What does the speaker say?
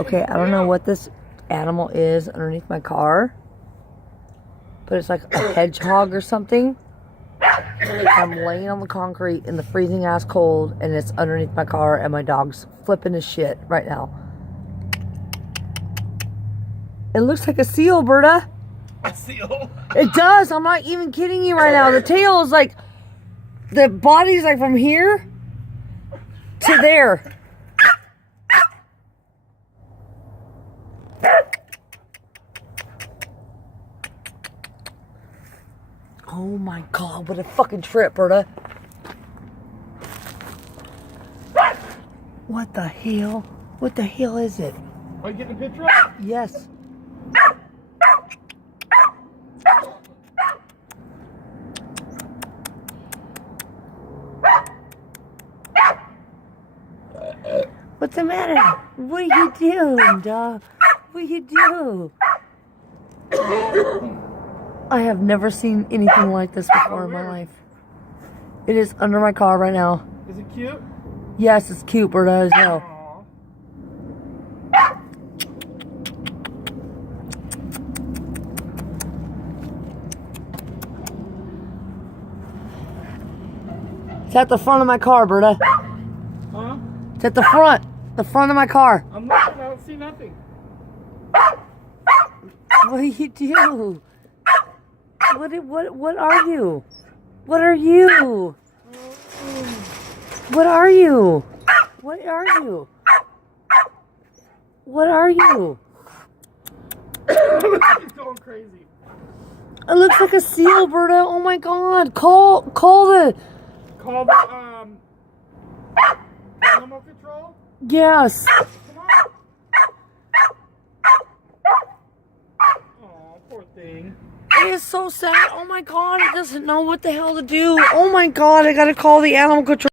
Okay, I don't know what this animal is underneath my car, but it's like a hedgehog or something. I'm laying on the concrete in the freezing ass cold, and it's underneath my car, and my dog's flipping his shit right now. It looks like a seal, Berta. A seal? It does. I'm not even kidding you right now. The tail is like, the body's like from here to there. Oh my God, what a fucking trip, Berta. What the hell? What the hell is it? Are you getting a picture of it? Yes. What's the matter? What are you doing, dog? What you do? I have never seen anything like this before in my life. It is under my car right now. Is it cute? Yes, it's cute, Berta, as hell. It's at the front of my car, Berta. Huh? It's at the front of my car. I'm looking, I don't see nothing. What do you do? What are you? What are you? What are you? What are you? What are you? He's going crazy. It looks like a seal, Berta. Oh my God! Call the. Call the animal control? Yes. Come on. Aw, poor thing. It is so sad. Oh my God! It doesn't know what the hell to do. Oh my God! I gotta call the animal control.